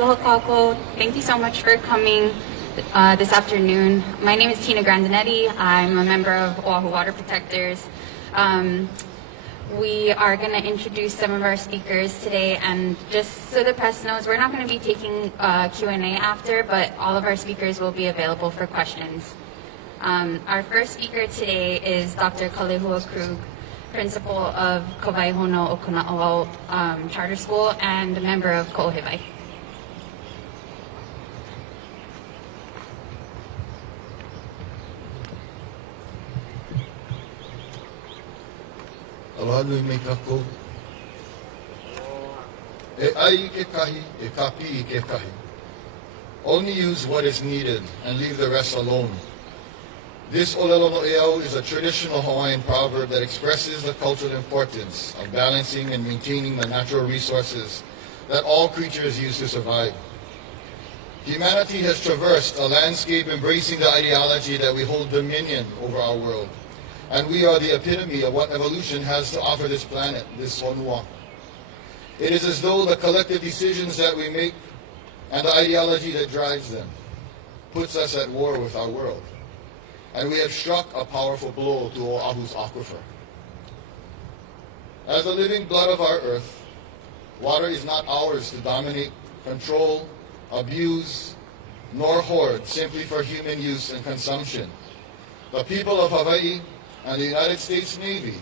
Aloha kako. Thank you so much for coming this afternoon. My name is Tina Grandinetti. I'm a member of Oahu Water Protectors. We are going to introduce some of our speakers today, and just so the press knows, we're not going to be taking Q&A after, but all of our speakers will be available for questions. Our first speaker today is Dr. Kalehua Krug, principal of Kawaihono Okuna'o Charter School and a member of Ko'ohewai. Aloha nui me kako. E ai ke kahi, e kapi ke kahi. Only use what is needed and leave the rest alone. This olelo no eau is a traditional Hawaiian proverb that expresses the cultural importance of balancing and maintaining the natural resources that all creatures use to survive. Humanity has traversed a landscape embracing the ideology that we hold dominion over our world. And we are the epitome of what evolution has to offer this planet, this honua. It is as though the collective decisions that we make and the ideology that drives them puts us at war with our world. And we have struck a powerful blow to Oahu's aquifer. As the living blood of our earth, water is not ours to dominate, control, abuse, nor hoard simply for human use and consumption. The people of Hawaii and the United States Navy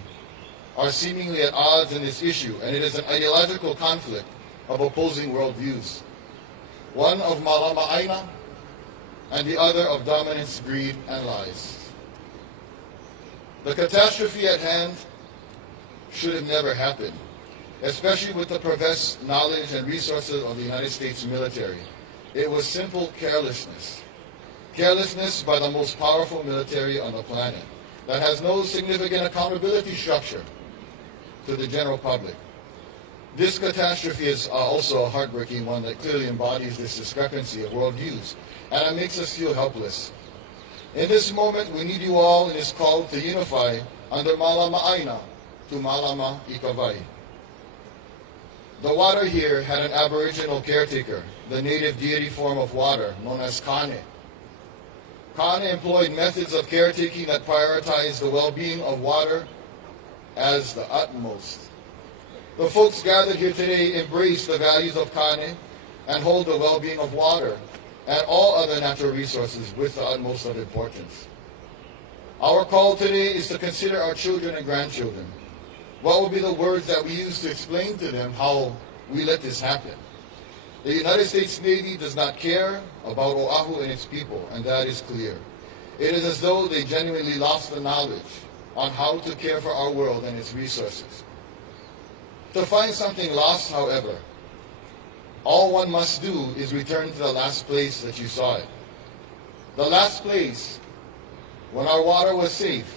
are seemingly at odds in this issue, and it is an ideological conflict of opposing worldviews. One of malama aina, and the other of dominance, greed, and lies. The catastrophe at hand should have never happened, especially with the professed knowledge and resources of the United States military. It was simple carelessness. Carelessness by the most powerful military on the planet that has no significant accountability structure to the general public. This catastrophe is also a heartbreaking one that clearly embodies this discrepancy of worldviews, and it makes us feel helpless. In this moment, we need you all in this call to unify under malama aina to malama I kawai. The water here had an aboriginal caretaker, the native deity form of water known as Kane. Kane employed methods of caretaking that prioritized the well-being of water as the utmost. The folks gathered here today embrace the values of Kane and hold the well-being of water and all other natural resources with the utmost of importance. Our call today is to consider our children and grandchildren. What will be the words that we use to explain to them how we let this happen? The United States Navy does not care about Oahu and its people, and that is clear. It is as though they genuinely lost the knowledge on how to care for our world and its resources. To find something lost, however, all one must do is return to the last place that you saw it. The last place, when our water was safe,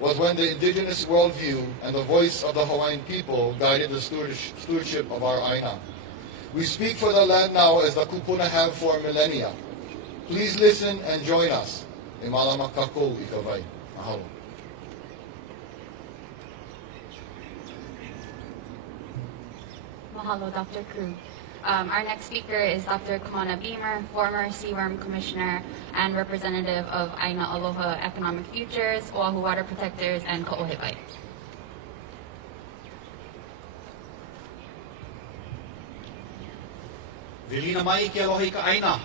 was when the indigenous worldview and the voice of the Hawaiian people guided the stewardship of our aina. We speak for the land now as the kupuna have for millennia. Please listen and join us. E malama kako I kawai. Mahalo. Mahalo, Dr. Krug. Our next speaker is Dr. Kona Beamer, former Seaworm Commissioner and representative of Aina Aloha Economic Futures, Oahu Water Protectors, and Ko'ohewai. Velina mai ke aloha I ka aina.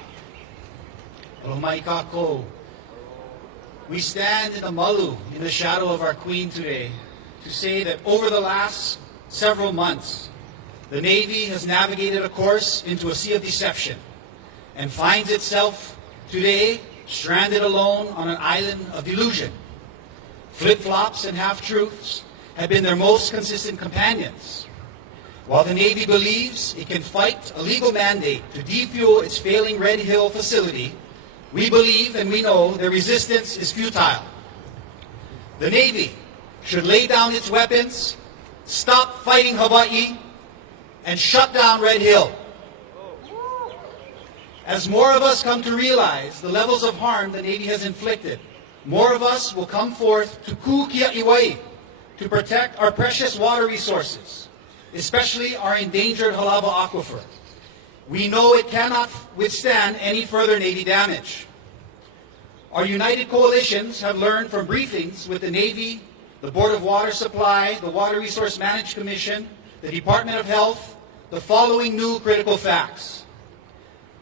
Aloha mai kako. We stand in the malu, in the shadow of our queen today, to say that over the last several months, the Navy has navigated a course into a sea of deception and finds itself today stranded alone on an island of delusion. Flip-flops and half-truths have been their most consistent companions. While the Navy believes it can fight a legal mandate to defuel its failing Red Hill facility, we believe and we know their resistance is futile. The Navy should lay down its weapons, stop fighting Hawaii, and shut down Red Hill. As more of us come to realize the levels of harm the Navy has inflicted, more of us will come forth to Kiaʻi to protect our precious water resources, especially our endangered Halava aquifer. We know it cannot withstand any further Navy damage. Our united coalitions have learned from briefings with the Navy, the Board of Water Supply, the Water Resource Management Commission, the Department of Health, the following new critical facts.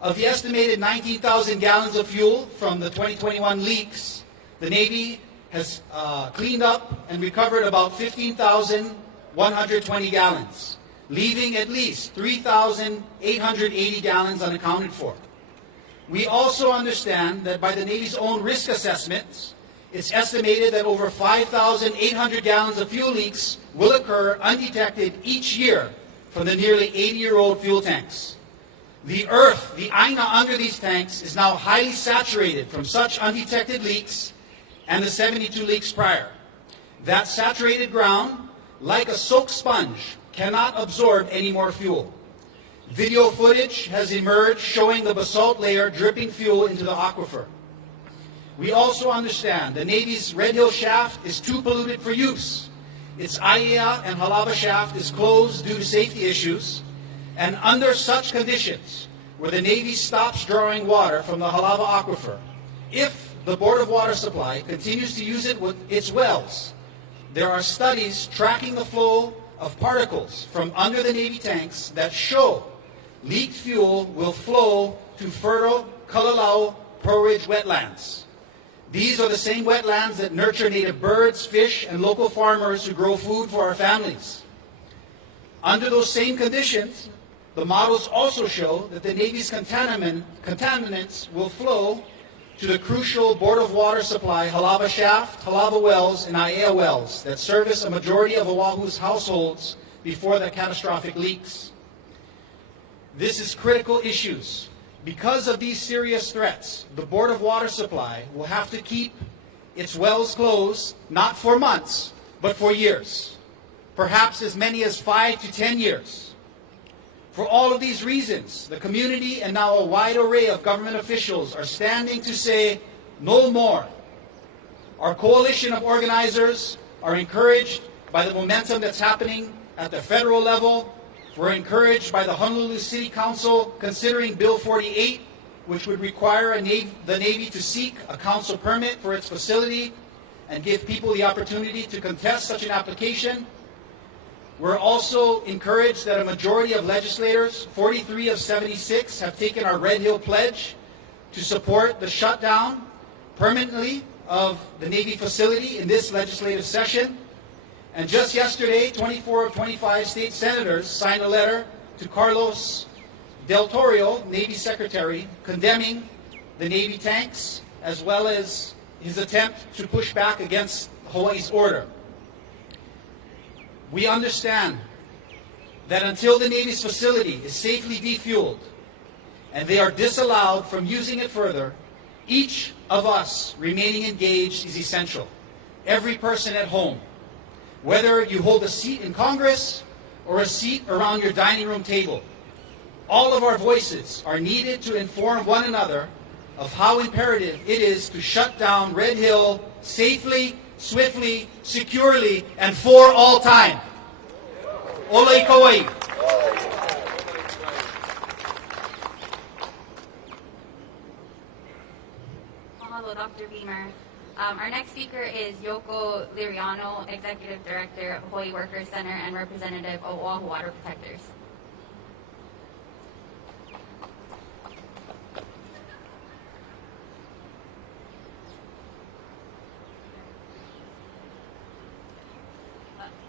Of the estimated 19,000 gallons of fuel from the 2021 leaks, the Navy has cleaned up and recovered about 15,120 gallons, leaving at least 3,880 gallons unaccounted for. We also understand that by the Navy's own risk assessments, it's estimated that over 5,800 gallons of fuel leaks will occur undetected each year from the nearly 80-year-old fuel tanks. The earth, the aina under these tanks, is now highly saturated from such undetected leaks and the 72 leaks prior. That saturated ground, like a soaked sponge, cannot absorb any more fuel. Video footage has emerged showing the basalt layer dripping fuel into the aquifer. We also understand the Navy's Red Hill shaft is too polluted for use. Its Aiea and Halava shaft is closed due to safety issues, and under such conditions, where the Navy stops drawing water from the Halava aquifer, if the Board of Water Supply continues to use it with its wells, there are studies tracking the flow of particles from under the Navy tanks that show leaked fuel will flow to fertile Kalalau Pearl Ridge wetlands. These are the same wetlands that nurture native birds, fish, and local farmers who grow food for our families. Under those same conditions, the models also show that the Navy's contaminants will flow to the crucial Board of Water Supply Halava shaft, Halava wells, and Aiea wells that service a majority of Oahu's households before the catastrophic leaks. This is critical issues. Because of these serious threats, the Board of Water Supply will have to keep its wells closed, not for months, but for years, perhaps as many as 5 to 10 years. For all of these reasons, the community and now a wide array of government officials are standing to say no more. Our coalition of organizers are encouraged by the momentum that's happening at the federal level. We're encouraged by the Honolulu City Council considering Bill 48, which would require the Navy to seek a council permit for its facility and give people the opportunity to contest such an application. We're also encouraged that a majority of legislators, 43 of 76, have taken our Red Hill Pledge to support the shutdown permanently of the Navy facility in this legislative session. And just yesterday, 24 of 25 state senators signed a letter to Carlos Del Toro, Navy Secretary, condemning the Navy tanks as well as his attempt to push back against Hawaii's order. We understand that until the Navy's facility is safely defueled and they are disallowed from using it further, each of us remaining engaged is essential. Every person at home, whether you hold a seat in Congress or a seat around your dining room table, all of our voices are needed to inform one another of how imperative it is to shut down Red Hill safely, swiftly, securely, and for all time. Oloi Kauai. Mahalo, Dr. Beamer. Our next speaker is Yoko Liriano, Executive Director of Hawaiʻi Workers Center and representative of Oahu Water Protectors.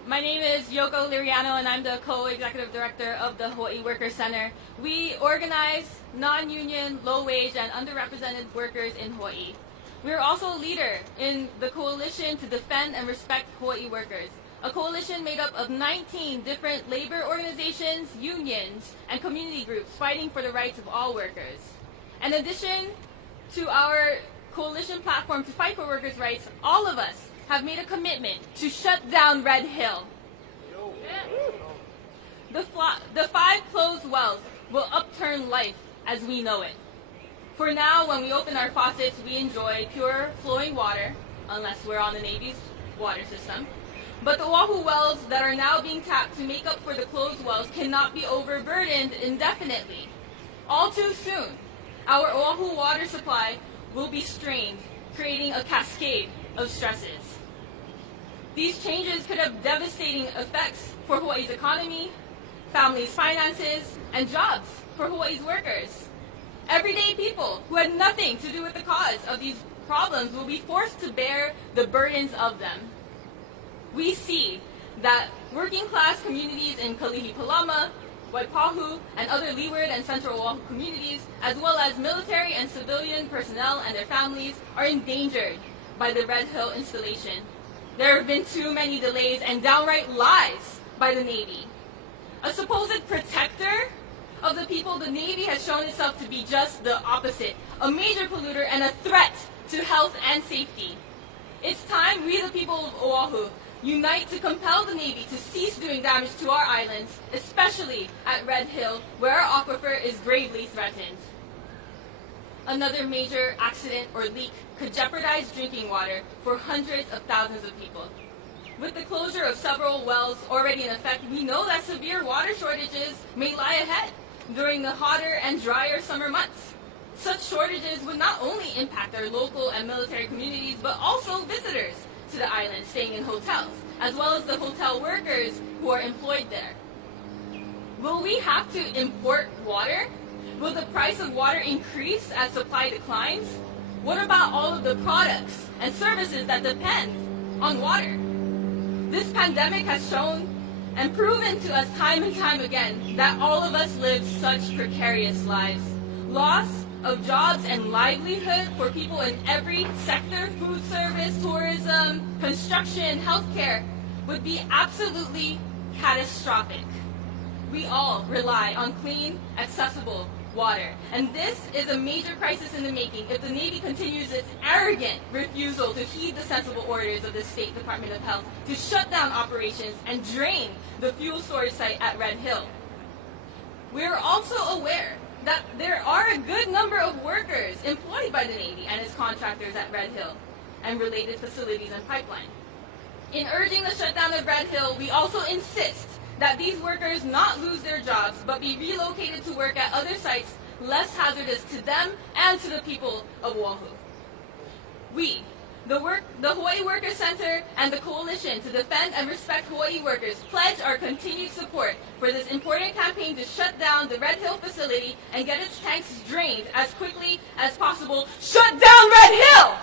My name is Yoko Liriano, and I'm the co-executive director of the Hawaiʻi Workers Center. We organize non-union, low-wage, and underrepresented workers in Hawaii. We are also a leader in the coalition to defend and respect Hawaiʻi workers, a coalition made up of 19 different labor organizations, unions, and community groups fighting for the rights of all workers. In addition to our coalition platform to fight for workers' rights, all of us have made a commitment to shut down Red Hill. The 5 closed wells will upturn life as we know it. For now, when we open our faucets, we enjoy pure flowing water, unless we're on the Navy's water system. But the Oahu wells that are now being tapped to make up for the closed wells cannot be overburdened indefinitely. All too soon, our Oahu water supply will be strained, creating a cascade of stresses. These changes could have devastating effects for Hawaii's economy, families' finances, and jobs for Hawaii's workers. Everyday people who had nothing to do with the cause of these problems will be forced to bear the burdens of them. We see that working class communities in Kalihipalama, Waipahu, and other Leeward and Central Oahu communities, as well as military and civilian personnel and their families, are endangered by the Red Hill installation. There have been too many delays and downright lies by the Navy. A supposed protector of the people, the Navy has shown itself to be just the opposite, a major polluter and a threat to health and safety. It's time we, the people of Oahu, unite to compel the Navy to cease doing damage to our islands, especially at Red Hill, where our aquifer is gravely threatened. Another major accident or leak could jeopardize drinking water for hundreds of thousands of people. With the closure of several wells already in effect, we know that severe water shortages may lie ahead during the hotter and drier summer months. Such shortages would not only impact our local and military communities, but also visitors to the island staying in hotels, as well as the hotel workers who are employed there. Will we have to import water? Will the price of water increase as supply declines? What about all of the products and services that depend on water? This pandemic has shown and proven to us time and time again that all of us live such precarious lives. Loss of jobs and livelihood for people in every sector, food service, tourism, construction, healthcare, would be absolutely catastrophic. We all rely on clean, accessible water, and this is a major crisis in the making if the Navy continues its arrogant refusal to heed the sensible orders of the State Department of Health to shut down operations and drain the fuel storage site at Red Hill. We are also aware that there are a good number of workers employed by the Navy and its contractors at Red Hill and related facilities and pipeline. In urging the shutdown of Red Hill, we also insist that these workers not lose their jobs but be relocated to work at other sites less hazardous to them and to the people of Oahu. We, the Hawaii Worker Center and the Coalition to Defend and Respect Hawaii Workers pledge our continued support for this important campaign to shut down the Red Hill facility and get its tanks drained as quickly as possible. Shut down Red Hill!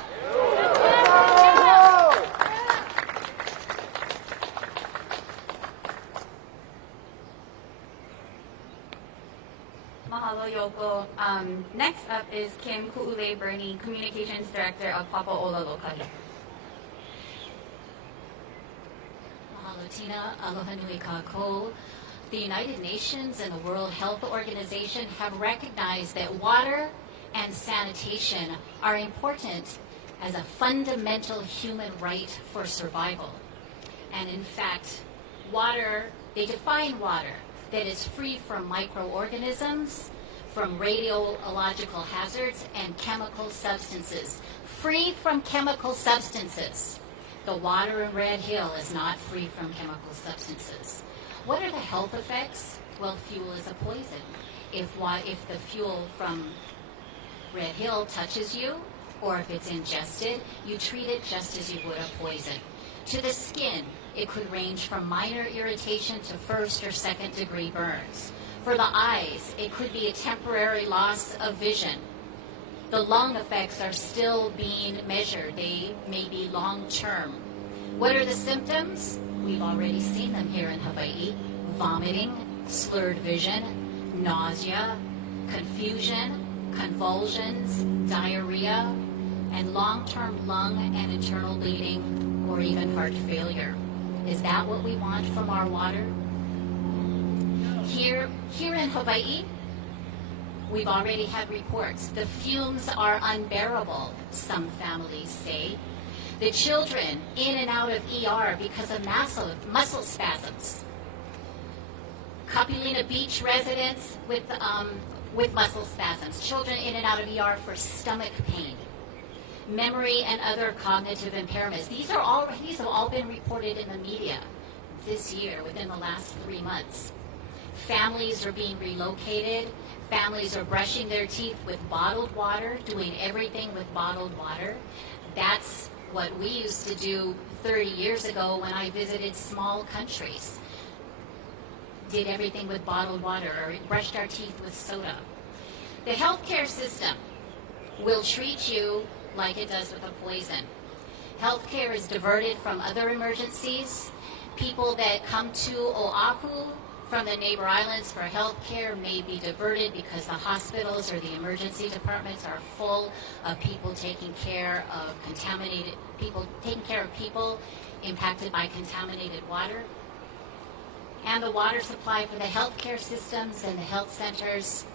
Mahalo, Yoko. Next up is Kim Ku'ule Bernie, Communications Director of Papa'ola Lokahi. Mahalo, Tina. Aloha nui kākou. The United Nations and the World Health Organization have recognized that water and sanitation are important as a fundamental human right for survival. And in fact, water, they define water that is free from microorganisms, from radiological hazards, and chemical substances. Free from chemical substances. The water in Red Hill is not free from chemical substances. What are the health effects? Well, fuel is a poison. If the fuel from Red Hill touches you, or if it's ingested, you treat it just as you would a poison. To the skin, it could range from minor irritation to first or second degree burns. For the eyes, it could be a temporary loss of vision. The lung effects are still being measured. They may be long-term. What are the symptoms? We've already seen them here in Hawaii. Vomiting, slurred vision, nausea, confusion, convulsions, diarrhea, and long-term lung and internal bleeding, or even heart failure. Is that what we want from our water? Here in Hawaii, we've already had reports. The fumes are unbearable, some families say. The children in and out of ER because of muscle spasms. Kapulina Beach residents with muscle spasms. Children in and out of ER for stomach pain. Memory and other cognitive impairments. These have all been reported in the media this year, within the last 3 months. Families are being relocated. Families are brushing their teeth with bottled water, doing everything with bottled water. That's what we used to do 30 years ago when I visited small countries. Did everything with bottled water or brushed our teeth with soda. The healthcare system will treat you like it does with a poison. Healthcare is diverted from other emergencies. People that come to Oahu from the neighbor islands for healthcare may be diverted because the hospitals or the emergency departments are full of people taking care of people impacted by contaminated water. And the water supply for the healthcare systems and the health centers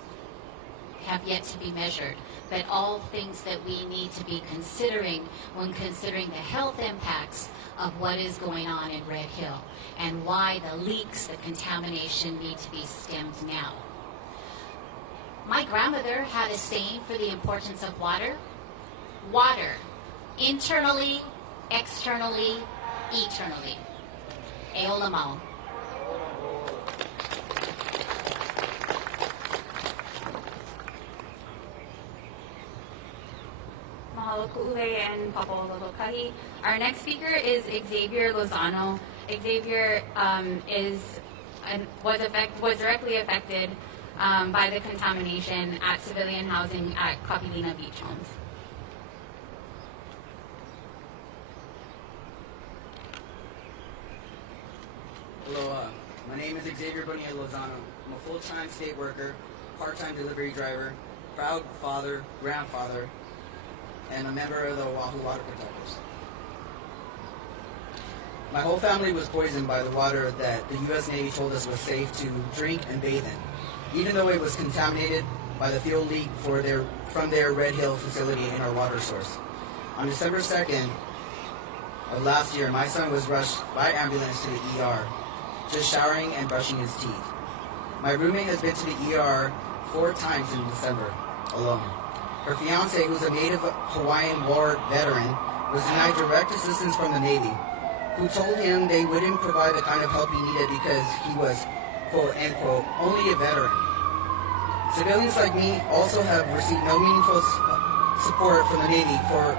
have yet to be measured. But all things that we need to be considering when considering the health impacts of what is going on in Red Hill and why the leaks, the contamination need to be stemmed now. My grandmother had a saying for the importance of water. Water, internally, externally, eternally. E ola mau. Mahalo ku'ule and papa'ololokahi. Our next speaker is Xavier Lozano. Xavier was directly affected by the contamination at civilian housing at Kapilina Beach Homes. Aloha. My name is Xavier Bonilla Lozano. I'm a full-time state worker, part-time delivery driver, proud father, grandfather, and a member of the Oahu Water Protectors. My whole family was poisoned by the water that the U.S. Navy told us was safe to drink and bathe in, even though it was contaminated by the fuel leak from their Red Hill facility in our water source. On December 2nd of last year, my son was rushed by ambulance to the ER, just showering and brushing his teeth. My roommate has been to the ER 4 times in December alone. Her fiance, who's a native Hawaiian war veteran, was denied direct assistance from the Navy, who told him they wouldn't provide the kind of help he needed because he was, quote, end quote, only a veteran. Civilians like me also have received no meaningful support from the Navy for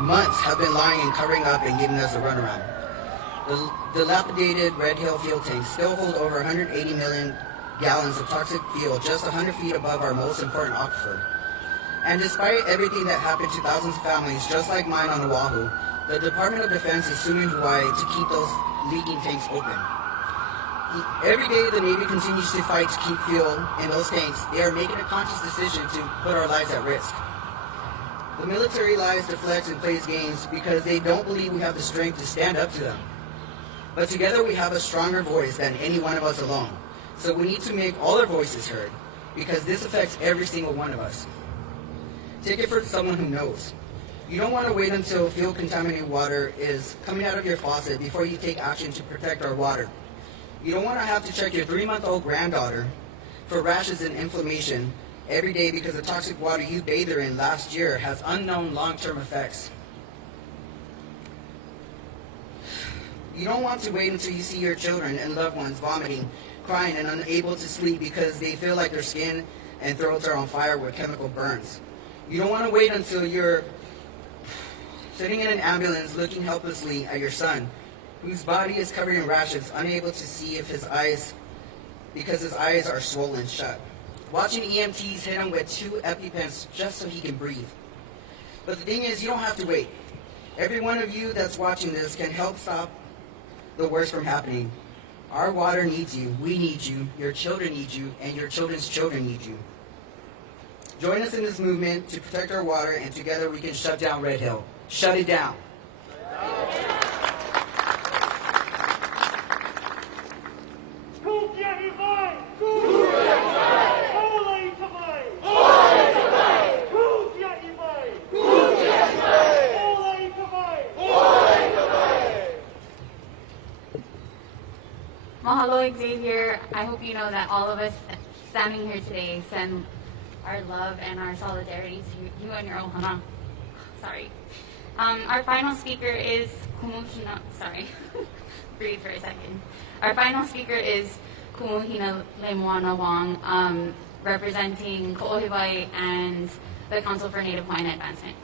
months, have been lying and covering up and giving us a runaround. The dilapidated Red Hill fuel tanks still hold over 180 million gallons of toxic fuel just 100 feet above our most important aquifer. And despite everything that happened to thousands of families just like mine on Oahu, the Department of Defense is suing Hawaii to keep those leaking tanks open. Every day the Navy continues to fight to keep fuel in those tanks. They are making a conscious decision to put our lives at risk. The military lies, deflects, and plays games because they don't believe we have the strength to stand up to them. But together we have a stronger voice than any one of us alone. So we need to make all our voices heard, because this affects every single one of us. Take it from someone who knows. You don't want to wait until fuel-contaminated water is coming out of your faucet before you take action to protect our water. You don't want to have to check your 3-month-old granddaughter for rashes and inflammation every day because the toxic water you bathed her in last year has unknown long-term effects. You don't want to wait until you see your children and loved ones vomiting, crying, and unable to sleep because they feel like their skin and throats are on fire with chemical burns. You don't want to wait until you're sitting in an ambulance looking helplessly at your son, whose body is covered in rashes, unable to see because his eyes are swollen shut. Watching EMTs hit him with 2 EpiPens just so he can breathe. But the thing is, you don't have to wait. Every one of you that's watching this can help stop the worst from happening. Our water needs you, we need you, your children need you, and your children's children need you. Join us in this movement to protect our water, and together we can shut down Red Hill. Shut it down. Mahalo, Xavier. I hope you know that all of us standing here today send our love and our solidarity to you and your ohana. Sorry. Our final speaker is breathe for a second. Our final speaker is Kumuhina Lemoana Wong, representing Ko'ohiwai and the Council for Native Hawaiian Advancement.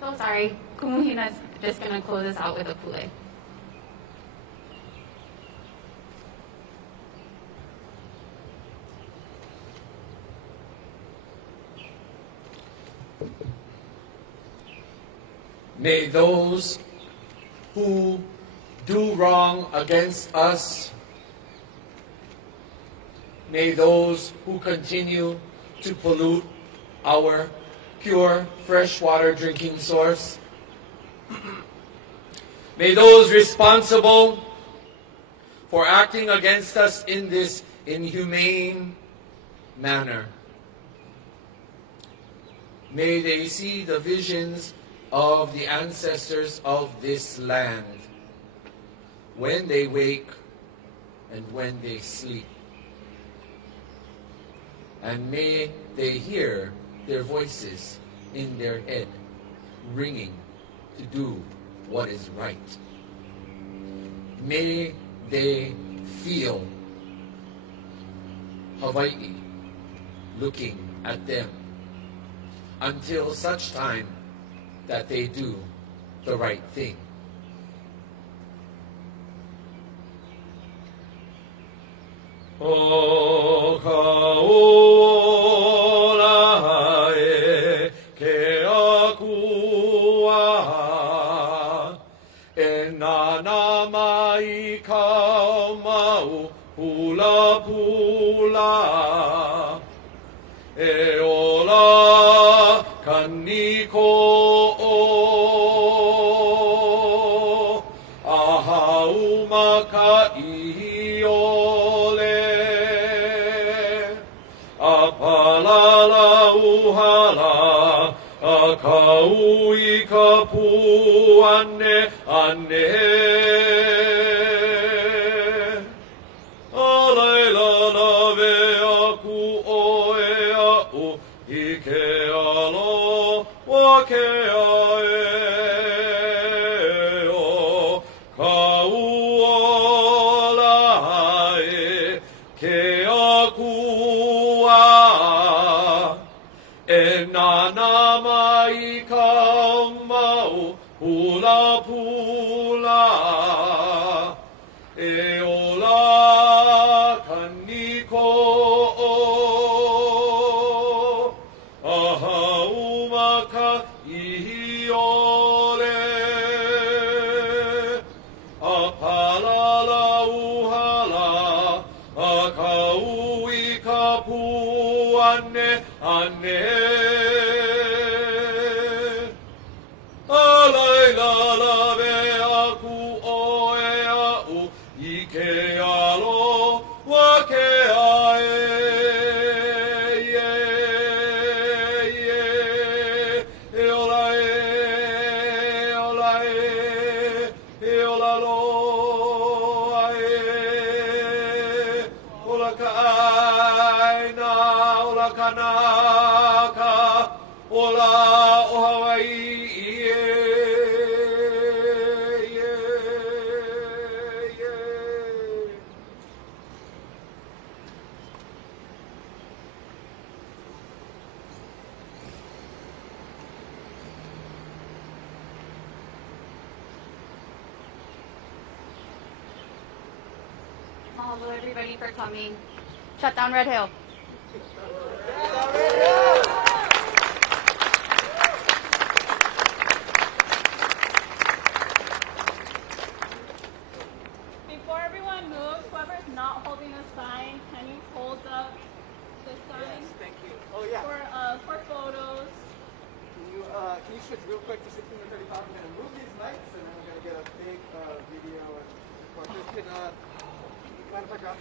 So sorry, Kumuhina's just going to close us out with a pule. May those who do wrong against us, may those who continue to pollute our pure freshwater drinking source, may those responsible for acting against us in this inhumane manner, may they see the visions of the ancestors of this land when they wake and when they sleep. And may they hear their voices in their head ringing to do what is right. May they feel Hawaii looking at them until such time that they do the right thing. O kaola e ke akua e nana mai ka mau pula pula e ola kaniko Kaui kapu ane ane Alaila lave aku oe au Ike alo wake ae o Kau ola e ke akua E nana mai ka mau pula pula e ola kaniko aha umaka ihi ole a palala uhala a kaui kapu ane ane Mahalo everybody for coming. Shut down Red Hill. Before everyone moves, whoever's not holding a sign, can you hold up the sign? Yes, thank you. Oh yeah. For photos. Can you switch real quick to 16 to 35? I'm gonna move these mics and then we're gonna get a big video and record. Just can matter of fact,